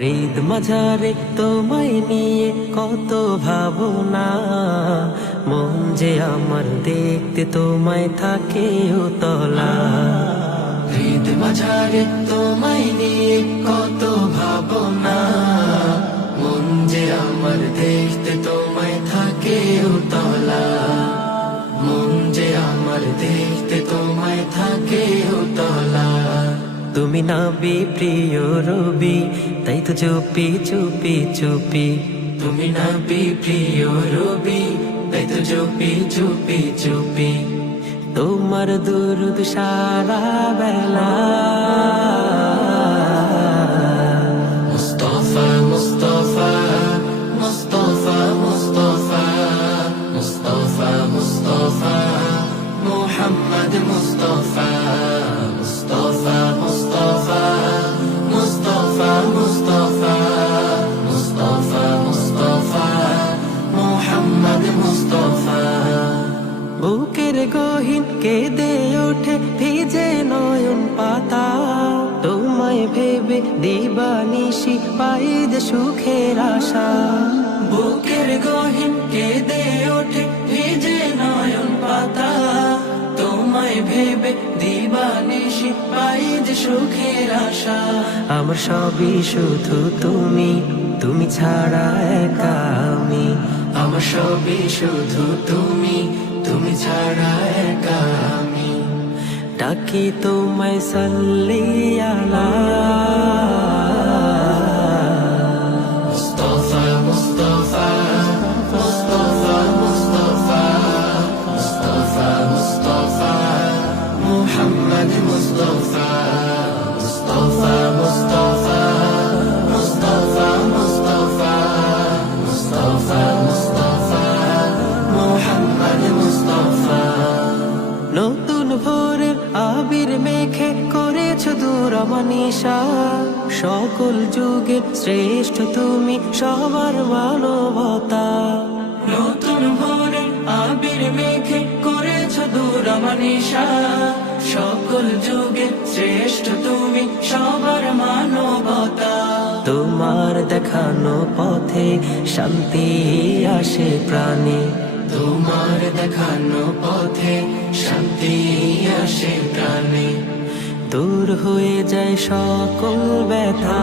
হৃদ মাঝারে তোমায় নিয়ে কত ভাবনা, মন যে আমার দেখতে তোমায় থাকে উতলা। হৃদ মাঝারে তোমায় নিয়ে কত ভাবনা, মন যে আমার দেখতে তোমায় থাকে উতলা। মন যে আমার দেখতে তোমায় থাকে উতলা। তুমি নবী প্রিয় রবি, তাই তো চুপি চুপি চুপি। তুমি নবী প্রিয় রবি, তাই তো চুপি চুপি চুপি। তোমার দুরুদ সারা বেলা। মুস্তাফা মুস্তাফা মুস্তাফা মুস্তাফা মুস্তাফা মুস্তাফা মুহাম্মদ মুস্তাফা মুস্তাফা মুস্তাফা মুস্তাফা মুস্তাফা মুস্তাফা মুস্তাফা মুহাম্মদ মুস্তাফা। বুকের গহীন কেঁদে ওঠে ভিজে নয়ন পাতা, তোমায় ভেবে দিবানিশি পাই যে সুখের আশা। বুকের গহীন কেঁদে ওঠে ভিজে নয়ন পাতা, তোমায় ভেবে দিবানিশি পাই যে সুখের আশা। আমার সবই শুধু তুমি, তুমি ছাড়া একা আমি। আমার সবই শুধু তুমি, তুমি ছাড়া একা আমি। ডাকি তোমায় সাল্লি আলা মুস্তাফা মুস্তাফা মুস্তাফা মুস্তাফা মুস্তাফা মুস্তাফা মুহাম্মদ মুস্তাফা মুস্তাফা মুস্তাফা মুস্তাফা মুস্তাফা মুস্তাফা মুস্তাফা মুহাম্মদ মুস্তাফা। নতুন ভোরের আবির মেখে করেছো দূর আমানিশা, সকল যুগের শ্রেষ্ঠ তুমি সবার মানবতা। নতুন ভোরের আবির মেখে করেছো দূর আমানিশা, সকল যুগের শ্রেষ্ঠ তুমি সবার মানবতা। তোমার দেখানো পথে শান্তি আসে প্রাণে, তোমার দেখানো পথে শান্তি আসে প্রাণে। দূর হয়ে যায় সকল ব্যথা।